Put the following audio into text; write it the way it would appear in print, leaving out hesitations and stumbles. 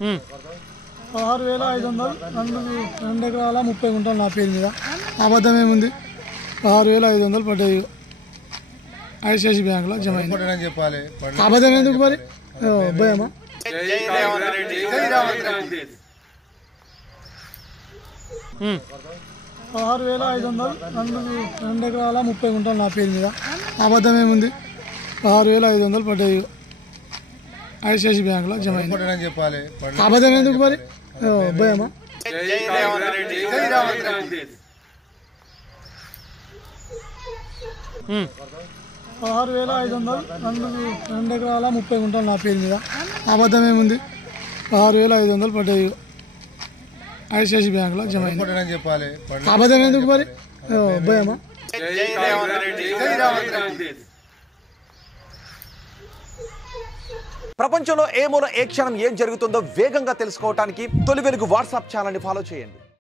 16,500 2 ఎకరాల 30 గుంటలు నా పేరు మీద. అబద్ధం ఏముంది? 16,500 పడ్డాయి ఐసిఐసి బ్యాంకులో జమ అయింది. చెప్పాలి అబద్ధం ఎందుకు మరి? భయమా? 16,500 2 ఎకరాల 30 గుంటలు నా పేరు మీద. అబద్ధం ఏముంది? 16,500 పడ్డాయి ఐసిఐసి బ్యాంకులో జమ అయింది. చెప్పాలి అబద్ధం ఎందుకు మరి? భయమా? Hmm. 16,500 2 ఎకరాల 30 గుంటలు నా పేరు మీద. అబద్ధం ఏముంది? 16,500 పడ్డాయి ఐసిఐసి బ్యాంకులో జమ అయింది. చెప్పాలి అబద్ధం ఎందుకు మరి? భయమా? ప్రపంచంలో ఏ మూల ఏ క్షణం ఏం జరుగుతుందో వేగంగా తెలుసుకోవడానికి తొలి వెలుగు వాట్సాప్ ఛానల్ని ఫాలో చేయండి.